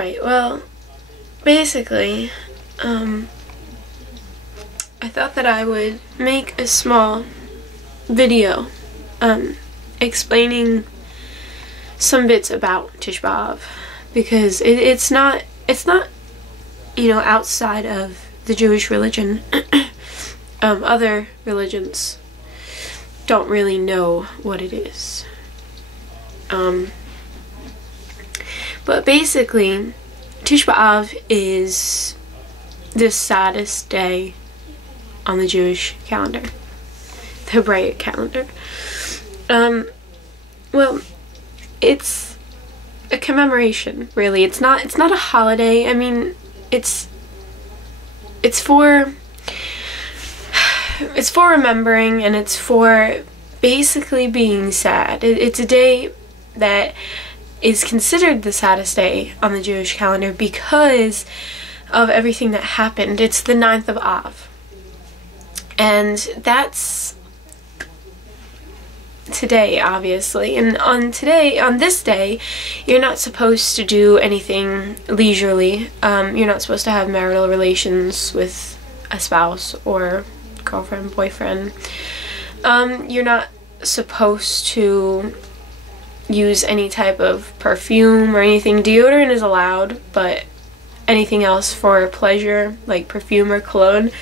Alright, well, basically, I thought that I would make a small video, explaining some bits about Tisha B'av, because it's not, you know, outside of the Jewish religion. Other religions don't really know what it is. But basically, Tisha B'av is the saddest day on the Jewish calendar, the Hebraic calendar. Well, it's a commemoration, really. It's not a holiday. I mean, it's for remembering, and it's for basically being sad. It's a day that is considered the saddest day on the Jewish calendar because of everything that happened. It's the 9th of Av. And that's today, obviously. And on this day, you're not supposed to do anything leisurely. You're not supposed to have marital relations with a spouse or girlfriend, boyfriend. You're not supposed to use any type of perfume or anything. Deodorant is allowed, but anything else for pleasure, like perfume or cologne,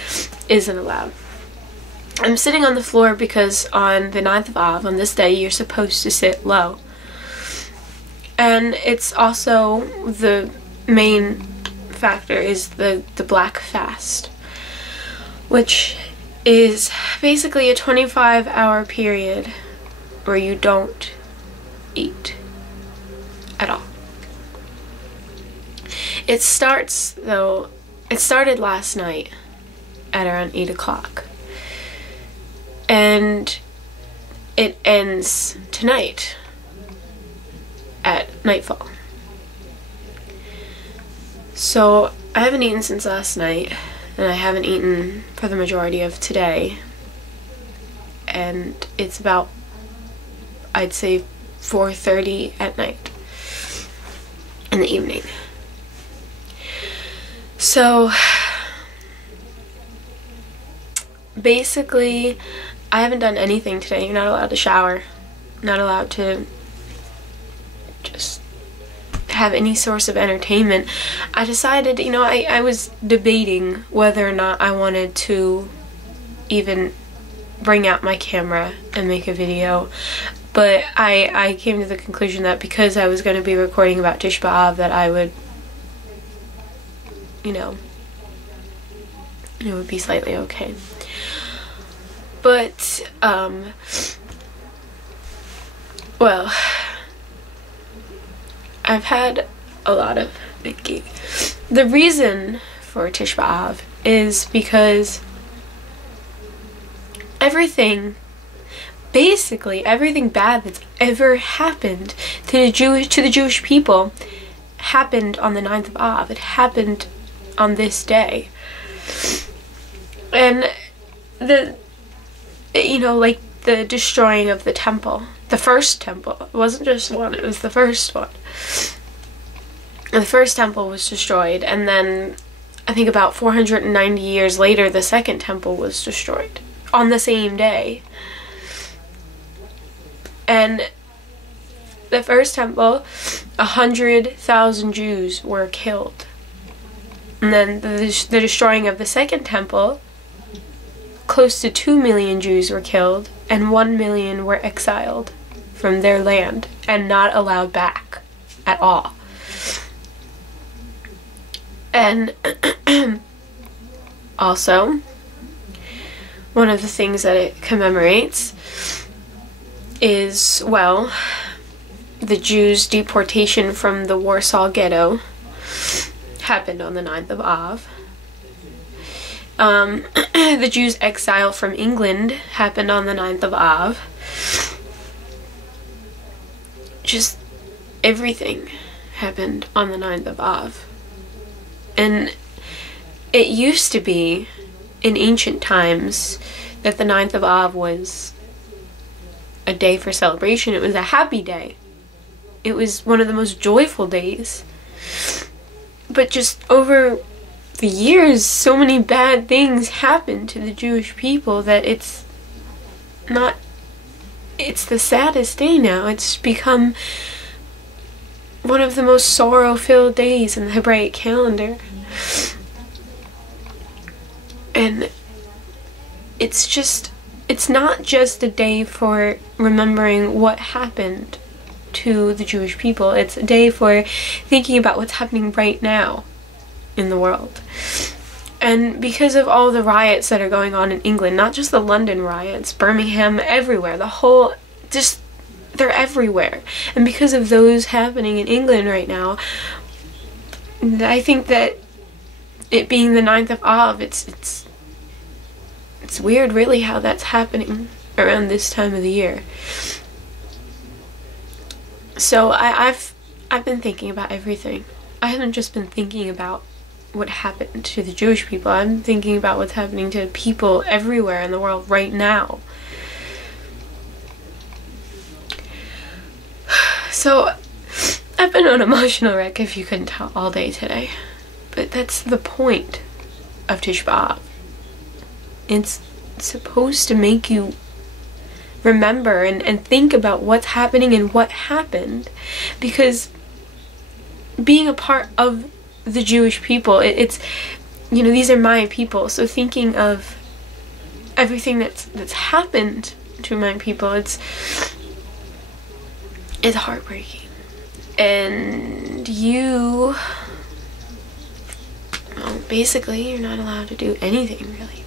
isn't allowed. I'm sitting on the floor because on the 9th of Av, on this day, you're supposed to sit low. And it's also, the main factor is the Black Fast, which is basically a 25-hour period where you don't eat at all. It started last night at around 8 o'clock. And it ends tonight at nightfall. So I haven't eaten since last night, and I haven't eaten for the majority of today. And it's about, I'd say, 4:30 at night in the evening. So basically, I haven't done anything today. You're not allowed to shower, not allowed to just have any source of entertainment. I decided, you know, I was debating whether or not I wanted to even bring out my camera and make a video. But I came to the conclusion that because I was going to be recording about Tisha B'av, that I would, you know, it would be slightly okay. But, well, I've had a lot of Vicky. The reason for Tisha B'av is because basically everything bad that's ever happened to the Jewish people happened on the 9th of Av. It happened on this day. And like the destroying of the temple, the first temple, it wasn't just one, it was the first one. The first temple was destroyed, and then I think about 490 years later, the second temple was destroyed on the same day. And the first temple, 100,000 Jews were killed. And then the destroying of the second temple, close to 2 million Jews were killed, and 1 million were exiled from their land and not allowed back at all. And also, one of the things that it commemorates is, well, the Jews' deportation from the Warsaw Ghetto happened on the 9th of Av. The Jews' exile from England happened on the 9th of Av. Just everything happened on the 9th of Av. And it used to be, in ancient times, that the 9th of Av was a day for celebration. It was a happy day. It was one of the most joyful days. But just over the years, so many bad things happened to the Jewish people that it's the saddest day now. It's become one of the most sorrow-filled days in the Hebraic calendar. And it's not just a day for remembering what happened to the Jewish people. It's a day for thinking about what's happening right now in the world. And because of all the riots that are going on in England, not just the London riots, Birmingham, everywhere, they're everywhere. And because of those happening in England right now, I think that it being the 9th of Av, it's weird really how that's happening around this time of the year. So I've been thinking about everything. I haven't just been thinking about what happened to the Jewish people. I'm thinking about what's happening to people everywhere in the world right now. So I've been an emotional wreck, if you couldn't tell, all day today. But that's the point of Tisha B'av. It's supposed to make you remember and think about what's happening and what happened. Because being a part of the Jewish people, it's, you know, these are my people. So thinking of everything that's happened to my people, it's heartbreaking. And basically you're not allowed to do anything really.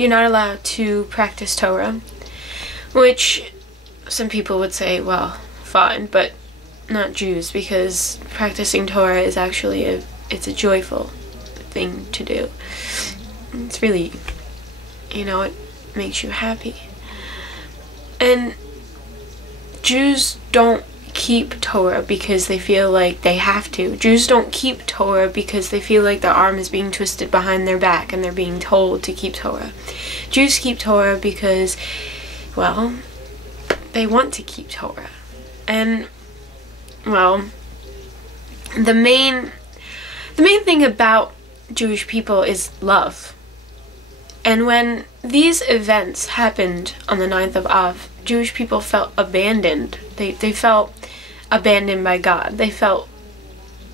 You're not allowed to practice Torah, which some people would say, well, fine, but not Jews, because practicing Torah is actually it's a joyful thing to do. It's really, you know, it makes you happy. And Jews don't keep Torah because they feel like they have to. Jews don't keep Torah because they feel like their arm is being twisted behind their back and they're being told to keep Torah. Jews keep Torah because, well, they want to keep Torah. And, well, the main thing about Jewish people is love. And when these events happened on the 9th of Av, Jewish people felt abandoned. They felt abandoned by God. They felt,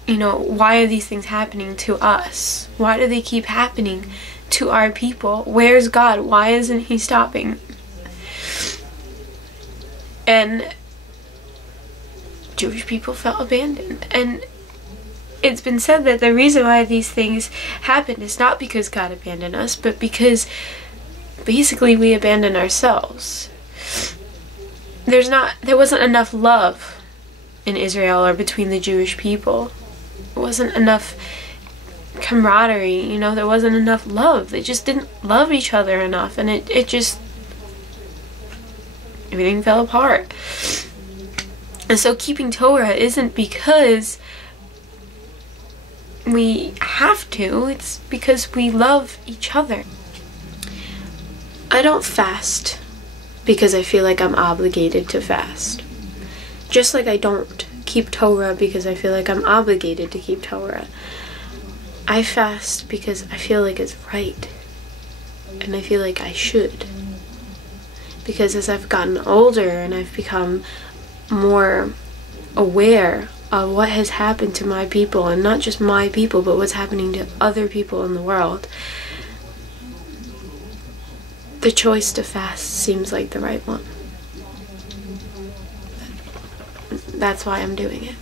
you know, why are these things happening to us? Why do they keep happening to our people? Where's God? Why isn't he stopping? And Jewish people felt abandoned. And it's been said that the reason why these things happen is not because God abandoned us, but because basically we abandon ourselves. There wasn't enough love in Israel or between the Jewish people. There wasn't enough camaraderie, you know, there wasn't enough love. They just didn't love each other enough, and it just, everything fell apart. And so keeping Torah isn't because we have to, it's because we love each other. I don't fast because I feel like I'm obligated to fast. Just like I don't keep Torah because I feel like I'm obligated to keep Torah. I fast because I feel like it's right. And I feel like I should. Because as I've gotten older and I've become more aware of what has happened to my people, and not just my people, but what's happening to other people in the world, the choice to fast seems like the right one. That's why I'm doing it.